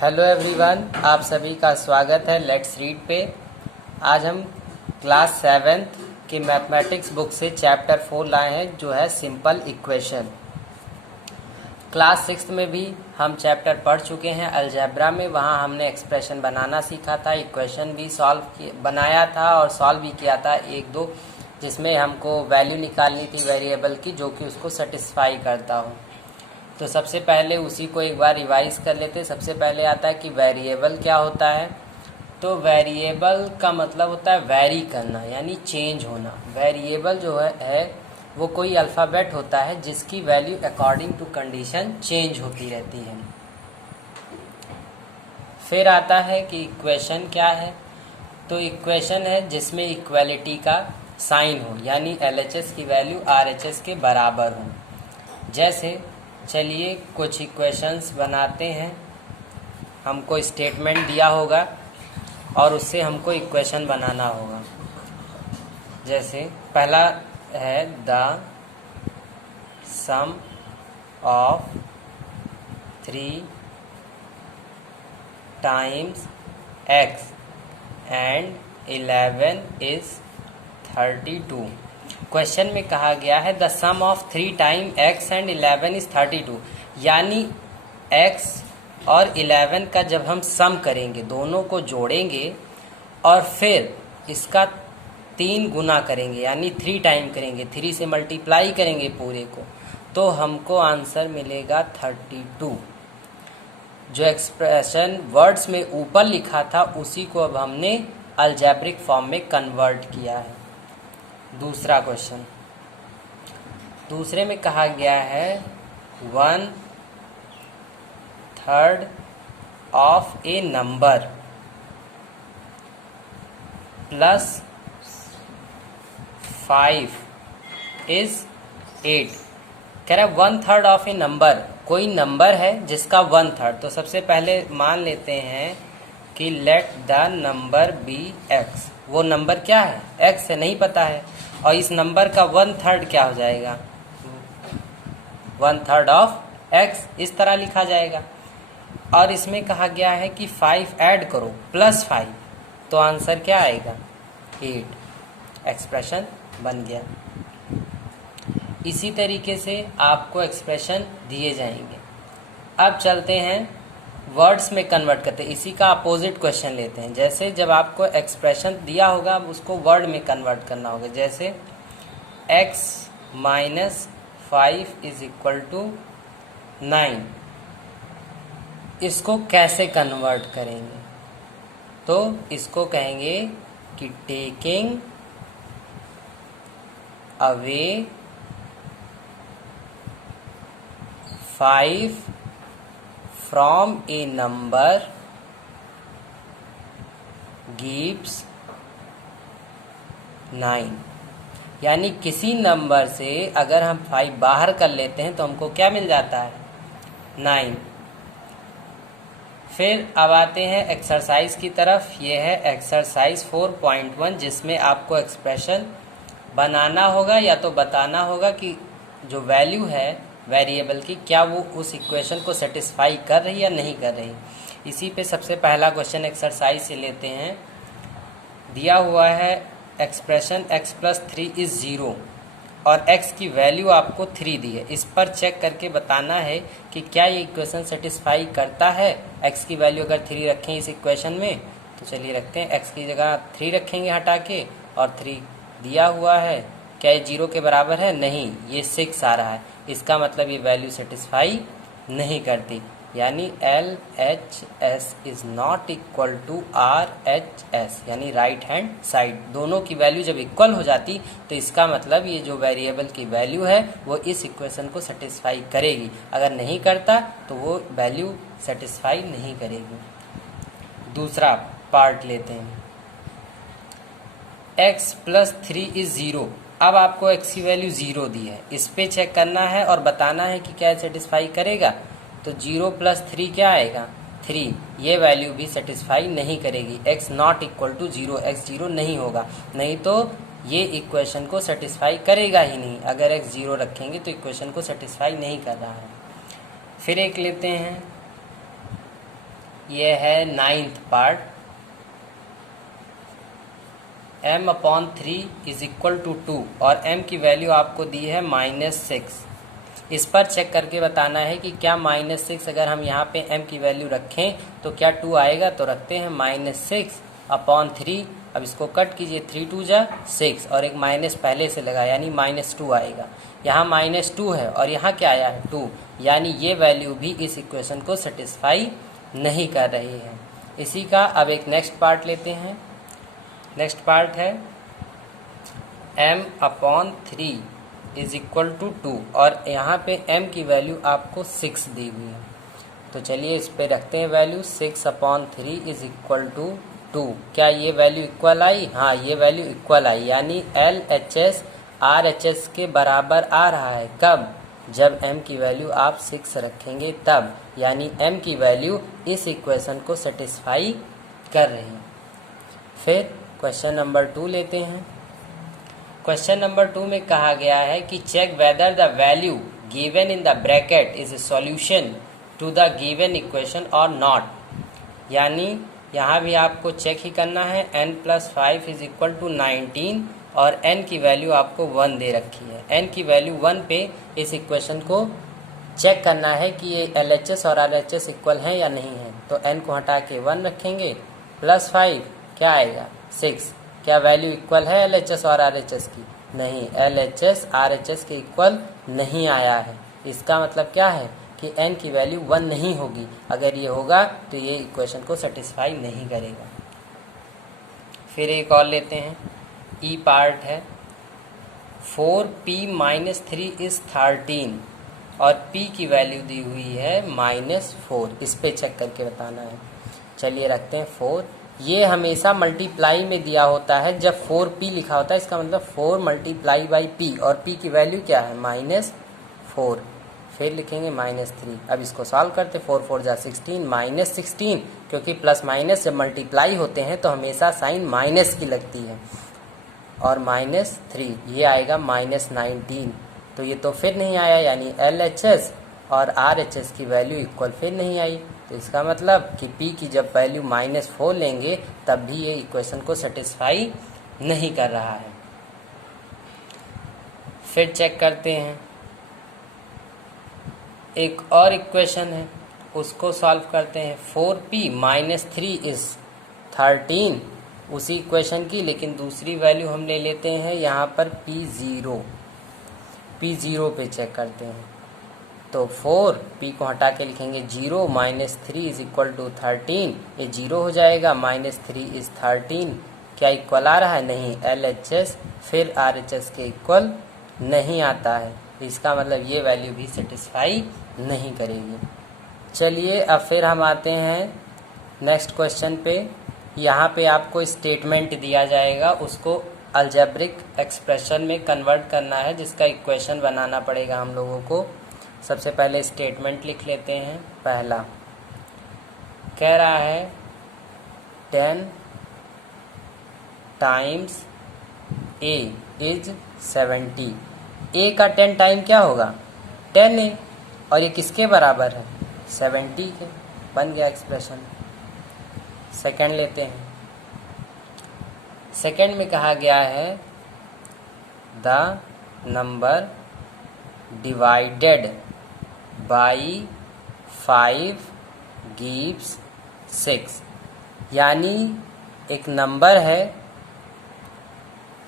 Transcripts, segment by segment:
Hello everyone, आप सभी का स्वागत है लेट्स रीड पे। आज हम क्लास 7th की मैथमेटिक्स बुक से चैप्टर 4 लाए हैं जो है सिंपल इक्वेशन। क्लास 6th में भी हम चैप्टर पढ़ चुके हैं अलजेब्रा में। वहाँ हमने एक्सप्रेशन बनाना सीखा था, इक्वेशन भी बनाया था और सॉल्व भी किया था एक दो, जिसमें हमको वैल्यू निकालनी थी वेरिएबल की जो कि उसको सेटिस्फाई करता हो। तो सबसे पहले उसी को एक बार रिवाइज कर लेते। सबसे पहले आता है कि वेरिएबल क्या होता है। तो वेरिएबल का मतलब होता है वैरी करना, यानी चेंज होना। वेरिएबल जो है वो कोई अल्फ़ाबेट होता है जिसकी value according to condition change होती रहती है। फिर आता है कि इक्वेशन क्या है। तो इक्वेशन है जिसमें इक्वालिटी का साइन हो, यानी LHS की वैल्यू RHS के बराबर हो। जैसे चलिए कुछ इक्वेशंस बनाते हैं। हमको स्टेटमेंट दिया होगा और उससे हमको इक्वेशन बनाना होगा। जैसे पहला है the sum of 3 times x and 11 is 32। Question में कहा गया है the sum of 3 time x and 11 is 32, यानी x और 11 का जब हम सम करेंगे, दोनों को जोड़ेंगे और फिर इसका 3 गुना करेंगे, यानी 3 टाइम करेंगे, 3 से मल्टीप्लाई करेंगे पूरे को, तो हमको आंसर मिलेगा 32। जो एक्सप्रेशन वर्ड्स में ऊपर लिखा था उसी को अब हमने अलजेब्रिक फॉर्म में कन्वर्ट किया है। दूसरा क्वेश्चन, दूसरे में कहा गया है 1/3 of A number plus 5 is 8। कह रहा है 1/3 ऑफ ए नंबर, कोई नंबर है जिसका 1/3। तो सबसे पहले मान लेते हैं कि let the number be x। वो नंबर क्या है? x है, नहीं पता है। और इस नंबर का 1/3 क्या हो जाएगा? 1/3 ऑफ x, इस तरह लिखा जाएगा। और इसमें कहा गया है कि 5 ऐड करो प्लस 5, तो आंसर क्या आएगा? 8। एक्सप्रेशन बन गया। इसी तरीके से आपको एक्सप्रेशन दिए जाएंगे। अब चलते हैं वर्ड्स में कन्वर्ट करते हैं। इसी का अपोजिट क्वेश्चन लेते हैं। जैसे जब आपको एक्सप्रेशन दिया होगा अब उसको वर्ड में कन्वर्ट करना होगा। जैसे x minus 5 is equal to 9, इसको कैसे कन्वर्ट करेंगे? तो इसको कहेंगे कि taking away 5 from a number gives 9, यानी किसी नंबर से अगर हम 5 बाहर कर लेते हैं तो हमको क्या मिल जाता है? 9। फिर अब आते हैं एक्सरसाइज की तरफ। ये है एक्सरसाइज 4.1, जिसमें आपको एक्सप्रेशन बनाना होगा या तो बताना होगा कि जो वैल्यू है वेरिएबल की क्या वो उस इक्वेशन को सेटिस्फाई कर रही है या नहीं कर रही। इसी पे सबसे पहला क्वेश्चन एक्सरसाइज से लेते हैं। दिया हुआ है एक्सप्रेशन x प्लस 3 इज 0 और x की वैल्यू आपको 3 दी है। इस पर चेक करके बताना है कि क्या ये इक्वेशन सेटिस्फाई करता है। x की वैल्यू अगर 3 रखें इस इक्वेशन में, तो चलिए रखते हैं। x की जगह 3 रखेंगे हटा के, और 3 दिया हुआ है। क्या ये 0 के बराबर है? नहीं, ये 6 आ रहा है। इसका मतलब ये वैल्यू सेटिस्फाई नहीं करती, यानी LHS is not equal to RHS, यानी राइट हैंड साइड। दोनों की वैल्यू जब इक्वल हो जाती तो इसका मतलब ये जो वेरिएबल की वैल्यू है वो इस इक्वेशन को सेटिस्फाई करेगी। अगर नहीं करता तो वो वैल्यू सेटिस्फाई नहीं करेगी। दूसरा पार्ट लेते हैं। x plus 3 is 0। अब आपको x की वैल्यू 0 दी है, इस पे चेक करना है और बताना है कि क्या सेटिस्फाई करेगा। तो 0 प्लस 3 क्या आएगा? 3। ये वैल्यू भी सेटिस्फाई नहीं करेगी। x not equal to 0, x 0 नहीं होगा, नहीं तो ये इक्वेशन को सेटिस्फाई करेगा ही नहीं। अगर x 0 रखेंगे तो इक्वेशन को सेटिस्फाई नहीं कर रहा है। फिर एक लेते हैं, ये है 9th part, m/3 is equal to 2 और m की वैल्यू आपको दी है -6। इस पर चेक करके बताना है कि क्या -6 अगर हम यहाँ पे m की वैल्यू रखें तो क्या 2 आएगा। तो रखते हैं -6/3। अब इसको कट कीजिए, 3 2 जा 6 और एक माइनस पहले से लगा यानी -2 आएगा। यहाँ -2 है और यहाँ क्या आया है 2, यानी ये वैल्यू भी इस इक्वेशन को सेटिस्फाई नहीं कर रही है। इसी का अब एक नेक्स्ट पार्ट लेते हैं। नेक्स्ट पार्ट है m/3 इज इक्वल टू 2 और यहाँ पे m की वैल्यू आपको 6 दी हुई है। तो चलिए इस पे रखते हैं वैल्यू 6/3 इज इक्वल टू 2। क्या ये वैल्यू इक्वल आई? हाँ, ये वैल्यू इक्वल आई, यानी LHS RHS के बराबर आ रहा है। कब? जब m की वैल्यू आप 6 रखेंगे तब, यानी m की वैल्यू इस इक्वेशन को सेटिस्फाई कर रही है। फिर क्वेश्चन नंबर 2 लेते हैं। क्वेश्चन नंबर 2 में कहा गया है कि check whether the value given in the bracket is a solution to the given equation और नॉट। यानी यहाँ भी आपको चेक ही करना है। n+5 इज इक्वल टू 19 और n की वैल्यू आपको 1 दे रखी है। n की वैल्यू 1 पे इस इक्वेशन को चेक करना है कि ये LHS और RHS इक्वल हैं या नहीं है। तो n को हटा के 1 रखेंगे, +5 क्या आएगा 6। क्या वैल्यू इक्वल है LHS और RHS की? नहीं, LHS RHS के इक्वल नहीं आया है। इसका मतलब क्या है कि n की वैल्यू 1 नहीं होगी। अगर ये होगा तो ये इक्वेशन को सेटिस्फाई नहीं करेगा। फिर एक और लेते हैं, ई पार्ट है 4p-3 इज 13 और p की वैल्यू दी हुई है -4। इस पे चेक करके बताना है। चलिए रखते हैं 4। ये हमेशा मल्टीप्लाई में दिया होता है। जब 4p लिखा होता है इसका मतलब 4 × p और p की वैल्यू क्या है -4। फिर लिखेंगे -3। अब इसको सॉल्व करते, 4 4 जा 16 -16, क्योंकि प्लस माइनस जब मल्टीप्लाई होते हैं तो हमेशा साइन माइनस की लगती है। और -3 ये आएगा -19। तो ये तो फिर नहीं आया, यानी LHS और RHS की वैल्यू इक्वल फिर नहीं आई। तो इसका मतलब कि p की जब वैल्यू -4 लेंगे तब भी ये इक्वेशन को सेटिस्फाई नहीं कर रहा है। फिर चेक करते हैं, एक और इक्वेशन है उसको सॉल्व करते हैं। 4p-3 इज 13 उसी इक्वेशन की, लेकिन दूसरी वैल्यू हम ले लेते हैं यहाँ पर p0 पे चेक करते हैं। तो 4p को हटा के लिखेंगे 0 -3 इज इक्वल टू 13। ये 0 हो जाएगा, -3 इज 13। क्या इक्वल आ रहा है? नहीं, LHS फिर RHS के इक्वल नहीं आता है। इसका मतलब ये वैल्यू भी सेटिस्फाई नहीं करेगी। चलिए अब फिर हम आते हैं नेक्स्ट क्वेश्चन पे। यहाँ पे आपको स्टेटमेंट दिया जाएगा, उसको अलजेब्रिक एक्सप्रेशन में कन्वर्ट करना है, जिसका इक्वेशन बनाना पड़ेगा हम लोगों को। सबसे पहले स्टेटमेंट लिख लेते हैं। पहला कह रहा है 10 टाइम्स a इज 70। a का 10 टाइम क्या होगा? 10a, और ये किसके बराबर है? 70 के। बन गया एक्सप्रेशन। सेकंड लेते हैं। सेकंड में कहा गया है the number divided by 5 gives 6। यानी एक नंबर है,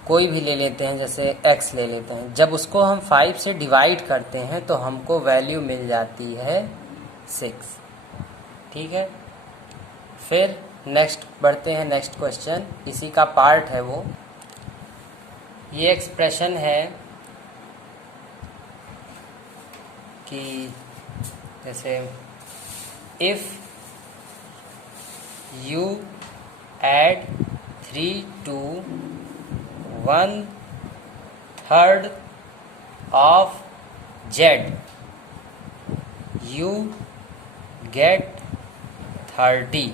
कोई भी ले लेते हैं, जैसे x ले लेते हैं, जब उसको हम 5 से डिवाइड करते हैं तो हमको वैल्यू मिल जाती है 6। ठीक है। फिर नेक्स्ट बढ़ते हैं, नेक्स्ट क्वेश्चन इसी का पार्ट है वो। ये एक्सप्रेशन है कि जैसे if you add 3 to 1/3 of z you get 30।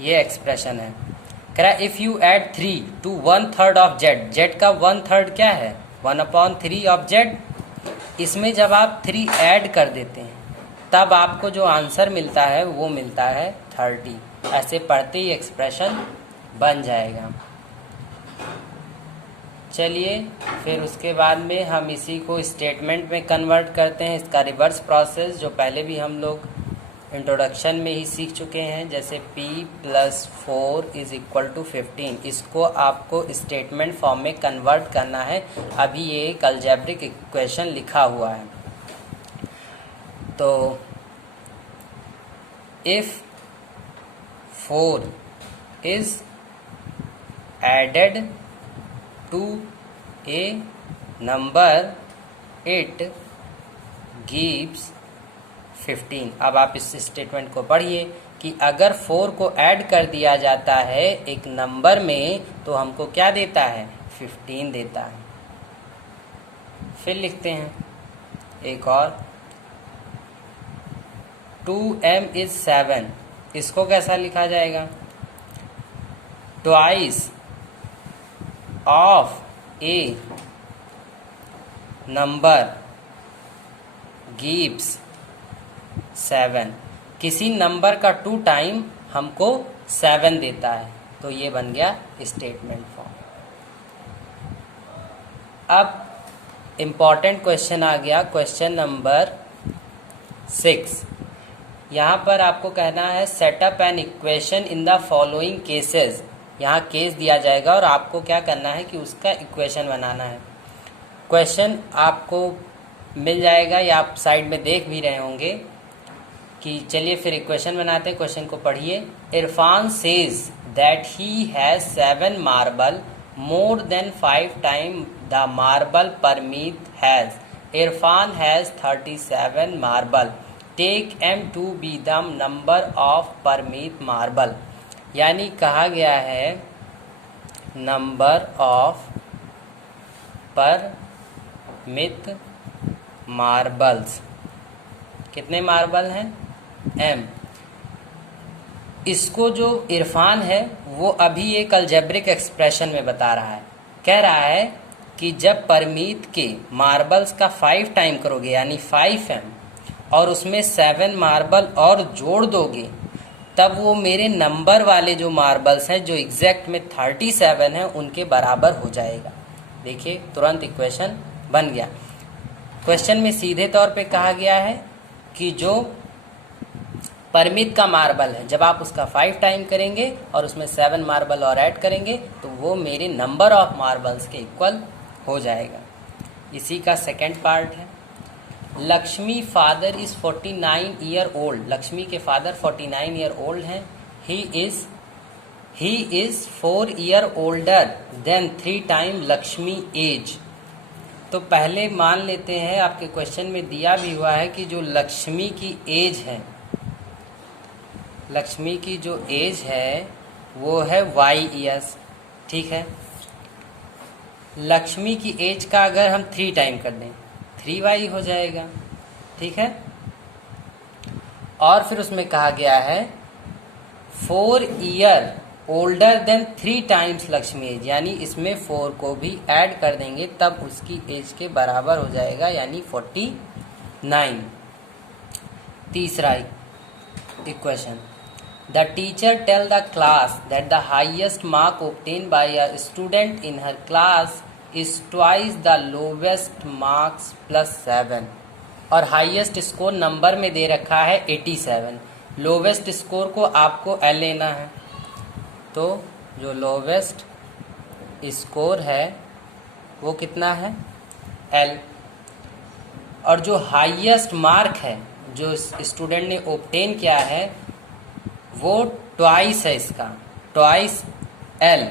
ये एक्सप्रेशन है। कह रहा if you add 3 to 1/3 of z, z का 1/3 क्या है? 1/3 of z। इसमें जब आप 3 ऐड कर देते हैं तब आपको जो आंसर मिलता है वो मिलता है 30। ऐसे पढ़ते ही एक्सप्रेशन बन जाएगा। चलिए फिर उसके बाद में हम इसी को स्टेटमेंट में कन्वर्ट करते हैं। इसका रिवर्स प्रोसेस जो पहले भी हम लोग इंट्रोडक्शन में ही सीख चुके हैं, जैसे p + 4 = 15, इसको आपको स्टेटमेंट फॉर्म में कन्वर्ट करना है। अभी ये एक अलजेब्रिक इक्वेशन लिखा हुआ है। तो if 4 is added to a number it gives 15। अब आप इस स्टेटमेंट को पढ़िए कि अगर 4 को ऐड कर दिया जाता है एक नंबर में तो हमको क्या देता है, 15 देता है। फिर लिखते हैं एक और, 2m is 7, इसको कैसा लिखा जाएगा, twice of A number gives 7। किसी नंबर का 2 टाइम हमको 7 देता है। तो ये बन गया स्टेटमेंट फॉर्म। अब इम्पॉर्टेंट क्वेश्चन आ गया, क्वेश्चन नंबर 6। यहाँ पर आपको कहना है setup an equation in the following cases. यहाँ केस दिया जाएगा और आपको क्या करना है कि उसका इक्वेशन बनाना है। क्वेश्चन आपको मिल जाएगा या आप साइड में देख भी रहे होंगे कि चलिए फिर इक्वेशन बनाते हैं। क्वेश्चन को पढ़िए। Irfan says that he has 7 marble more than 5 time the marble Parmeet has. Irfan has 37 marble, take m to be the number of Parmeet marble. यानी कहा गया है नंबर ऑफ परमित मार्बल्स, कितने मार्बल हैं, m। इसको जो इरफान है वो अभी एक अलजेब्रिक एक्सप्रेशन में बता रहा है। कह रहा है कि जब परमीत के मार्बल्स का 5 टाइम करोगे यानी 5m और उसमें 7 मार्बल और जोड़ दोगे तब वो मेरे नंबर वाले जो मार्बल्स हैं जो एग्जैक्ट में 37 हैं उनके बराबर हो जाएगा। देखिए तुरंत इक्वेशन बन गया। क्वेश्चन में सीधे तौर पे कहा गया है कि जो परमित का मार्बल है जब आप उसका 5 टाइम करेंगे और उसमें 7 मार्बल और ऐड करेंगे तो वो मेरे नंबर ऑफ मार्बल्स के इक्वल हो जाएगा। इसी का सेकेंड पार्ट है। Lakshmi father is 49 year old. Lakshmi के फादर 49 ईयर ओल्ड हैं। He is 4 year older than 3 time Lakshmi age. तो पहले मान लेते हैं, आपके क्वेश्चन में दिया भी हुआ है कि जो लक्ष्मी की एज है, लक्ष्मी की जो एज है वो है y ईयर्स। ठीक है, लक्ष्मी की एज का अगर हम 3 टाइम कर दें 3y हो जाएगा। ठीक है, और फिर उसमें कहा गया है 4 year older than 3 times Lakshmi age, यानी इसमें 4 को भी ऐड कर देंगे तब उसकी एज के बराबर हो जाएगा यानी 49। तीसरा equation, the teacher tell the class that the highest mark obtained by a student in her class is twice the lowest marks plus 7। और हाईएस्ट स्कोर नंबर में दे रखा है 87। लोवेस्ट स्कोर को आपको L लेना है, तो जो लोवेस्ट स्कोर है वो कितना है, L। और जो हाईएस्ट मार्क है जो स्टूडेंट ने ऑब्टेन किया है वो ट्वाइस है, इसका ट्वाइस L,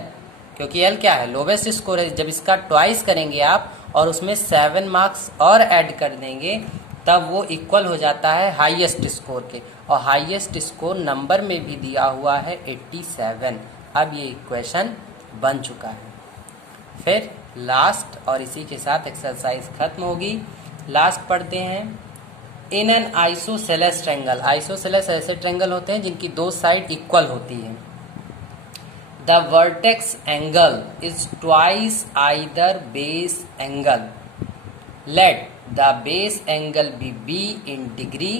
क्योंकि L क्या है, लोवेस्ट स्कोर है। जब इसका ट्वाइस करेंगे आप और उसमें 7 मार्क्स और ऐड कर देंगे तब वो इक्वल हो जाता है हाईएस्ट स्कोर के, और हाईएस्ट स्कोर नंबर में भी दिया हुआ है 87। अब ये इक्वेशन बन चुका है। फिर लास्ट, और इसी के साथ एक्सरसाइज खत्म होगी। लास्ट पढ़ते हैं। In an isosceles triangle, isosceles ऐसे ट्रायंगल होते हैं जिनकी 2 साइड इक्वल होती है। The vertex angle is twice either base angle. Let the base angle be b in degree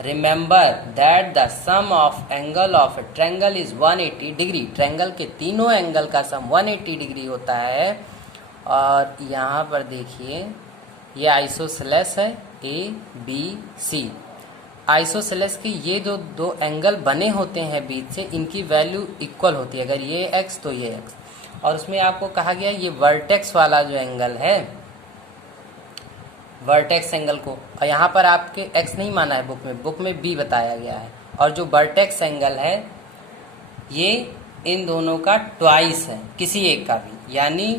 remember that the sum of angle of a triangle is 180 degree. Triangle के तीनों angle का सम 180 degree होता है। और यहाँ पर देखिए ये आइसोसेलेस है ABC। आइसोसेलेस के ये जो दो एंगल बने होते हैं बीच से, इनकी वैल्यू इक्वल होती है। अगर ये x तो ये x। और उसमें आपको कहा गया ये वर्टेक्स वाला जो एंगल है, वर्टेक्स एंगल को, और यहाँ पर आपके x नहीं माना है बुक में b बताया गया है। और जो वर्टेक्स एंगल है ये इन दोनों का ट्वाइस है, किसी एक का भी, यानी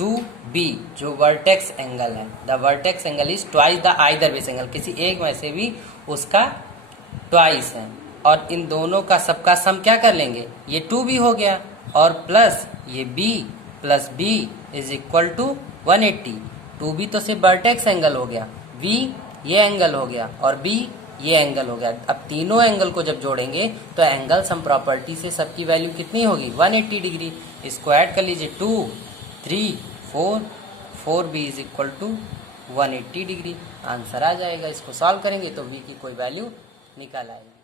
2b जो वर्टेक्स एंगल है, the vertex angle is twice the either base angle, किसी एक में से भी उसका ट्वाइस है। और इन दोनों का सबका सम क्या कर लेंगे, ये 2b हो गया और प्लस ये b plus b is equal to 180। 2b तो सिर्फ वर्टेक्स एंगल हो गया, v ये एंगल हो गया और b ये एंगल हो गया। अब तीनों एंगल को जब जोड़ेंगे तो एंगल सम प्रॉपर्टी से सबकी वैल्यू कितनी होगी, 180 डिग्री। इसको ऐड कर लीजिए, 2 3 4 4b is equal to 180 degree. Answer आ जाएगा। इसको सॉल्व करेंगे तो v की कोई वैल्यू निकल आएगी।